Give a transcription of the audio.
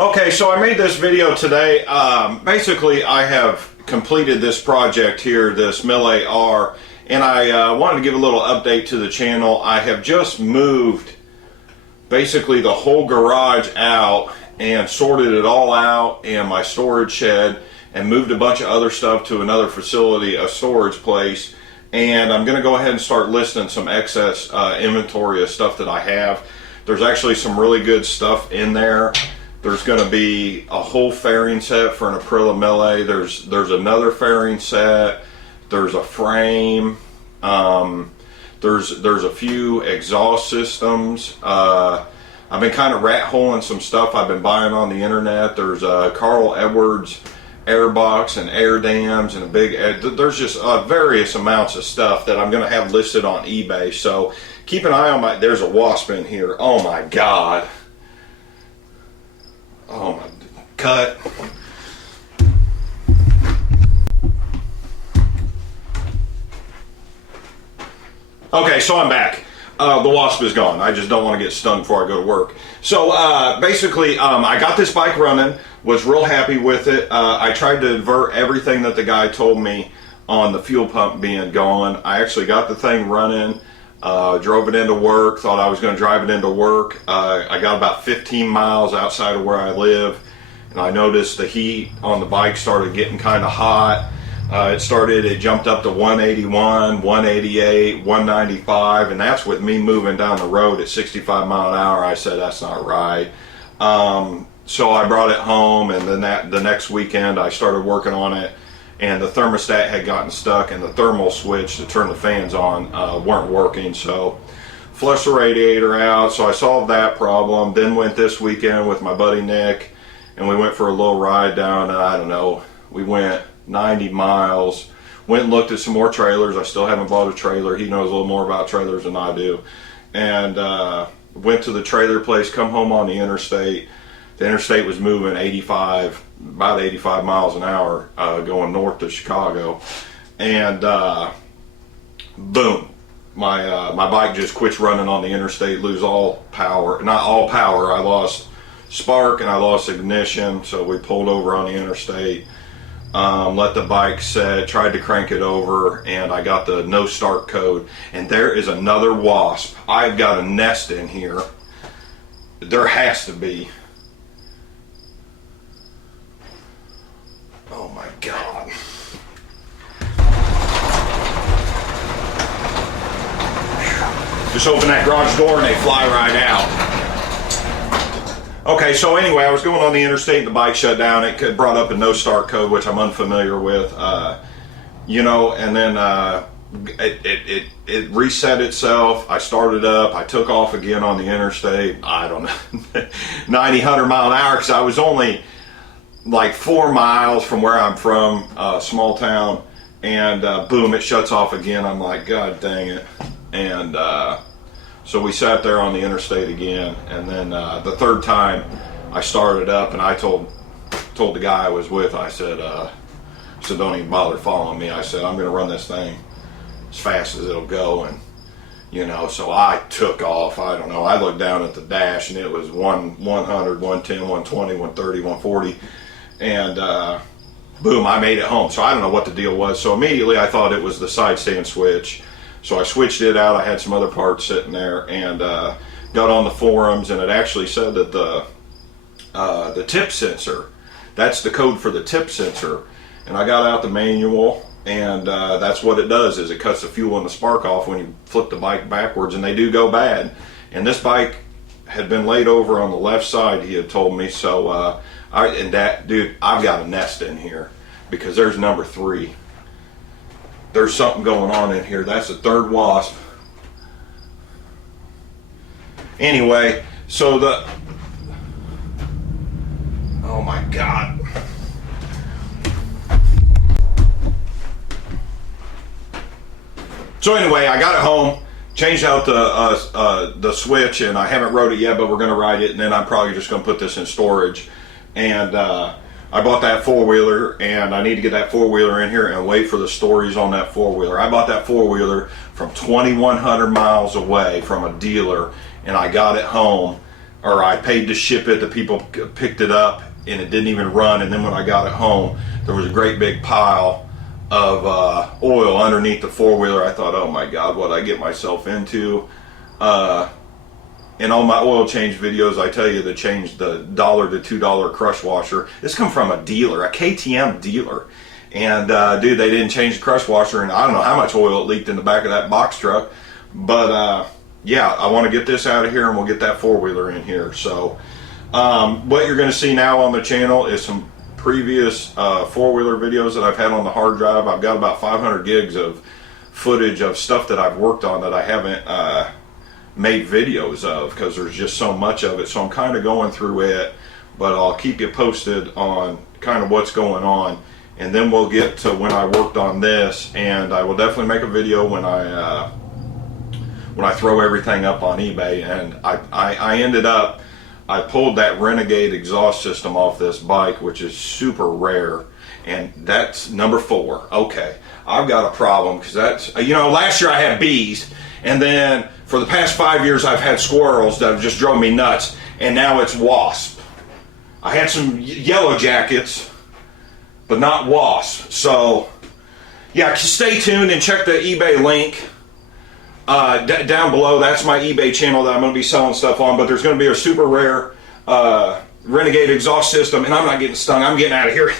Okay, so I made this video today. Basically, I have completed this project here, this Mill AR, and I wanted to give a little update to the channel. I have just moved basically the whole garage out and sorted it all out and my storage shed and moved a bunch of other stuff to another facility, a storage place. And I'm going to go ahead and start listing some excess inventory of stuff that I have. There's actually some really good stuff in there. There's going to be a whole fairing set for an Aprilia Melee. There's another fairing set. There's a frame. There's a few exhaust systems. I've been kind of rat holing some stuff I've been buying on the internet. There's a Carl Edwards air box and air dams and a big. There's just various amounts of stuff that I'm going to have listed on eBay. So keep an eye on my. There's a wasp in here. Oh my God. Oh my, cut. Okay, so I'm back. The wasp is gone. I just don't want to get stung before I go to work. So basically, I got this bike running, was real happy with it. I tried to avert everything that the guy told me on the fuel pump being gone. I actually got the thing running. Drove it into work, thought I was going to drive it into work. I got about 15 miles outside of where I live, and I noticed the heat on the bike started getting kind of hot. It jumped up to 181, 188, 195, and that's with me moving down the road at 65 mile an hour. I said, that's not right. So I brought it home, and then the next weekend I started working on it. And the thermostat had gotten stuck, and the thermal switch to turn the fans on weren't working. So flushed the radiator out, so I solved that problem. Then went this weekend with my buddy Nick, and we went for a little ride down, I don't know, we went 90 miles. Went and looked at some more trailers. I still haven't bought a trailer. He knows a little more about trailers than I do. And went to the trailer place, come home on the interstate. The interstate was moving about 85 miles an hour going north to Chicago, and boom, my bike just quits running on the interstate, lose all power. Not all power, I lost spark and I lost ignition, so we pulled over on the interstate, let the bike set, tried to crank it over, and I got the no start code. And there is another wasp. I've got a nest in here. There has to be. Oh my God. Just open that garage door and they fly right out. Okay, so anyway, I was going on the interstate and the bike shut down. It brought up a no start code, which I'm unfamiliar with. And then it reset itself. I started up. I took off again on the interstate. I don't know, 90, 100 mile an hour, because I was only like 4 miles from where I'm from, small town, and boom, it shuts off again. I'm like, God dang it. And so we sat there on the interstate again, and then the third time I started up, and I told the guy I was with, I said don't even bother following me. I said, I'm gonna run this thing as fast as it'll go. And so I took off. I don't know, I looked down at the dash and it was 100, 110, 120, 130, 140. And boom, I made it home. So I don't know what the deal was. So immediately I thought it was the side stand switch. So I switched it out. I had some other parts sitting there, and got on the forums, and it actually said that the tip sensor, that's the code for the tip sensor. And I got out the manual, and that's what it does, is it cuts the fuel and the spark off when you flip the bike backwards, and they do go bad. And this bike had been laid over on the left side, he had told me. So dude, I've got a nest in here, because there's number 3. There's something going on in here. That's the third wasp. Anyway, so oh my God. So anyway, I got it home, changed out the switch, and I haven't rode it yet, but we're going to ride it, and then I'm probably just going to put this in storage. And I bought that four-wheeler, and I need to get that four-wheeler in here and wait for the stories on that four-wheeler. I bought that four-wheeler from 2,100 miles away from a dealer, and I got it home or I paid to ship it. The people picked it up and it didn't even run. And then when I got it home, there was a great big pile of oil underneath the four-wheeler. I thought, oh my God, what I get myself into. In all my oil change videos, I tell you to change the $1 to $2 crush washer. This come from a dealer, a KTM dealer. And dude, they didn't change the crush washer, and I don't know how much oil it leaked in the back of that box truck. But yeah, I want to get this out of here, and we'll get that four-wheeler in here. So what you're going to see now on the channel is some previous four-wheeler videos that I've had on the hard drive. I've got about 500 gigs of footage of stuff that I've worked on that I haven't made videos of, because there's just so much of it. So I'm kind of going through it, but I'll keep you posted on kind of what's going on. And then we'll get to when I worked on this, and I will definitely make a video when I throw everything up on eBay. And I ended up, I pulled that Renegade exhaust system off this bike, which is super rare, and that's number 4. Okay, I've got a problem, because that's, you know, last year I had bees, and then for the past 5 years I've had squirrels that have just drove me nuts, and now it's wasp. I had some yellow jackets, but not wasp. So yeah, stay tuned and check the eBay link down below. That's my eBay channel that I'm going to be selling stuff on. But there's going to be a super rare Renegade exhaust system, and I'm not getting stung. I'm getting out of here.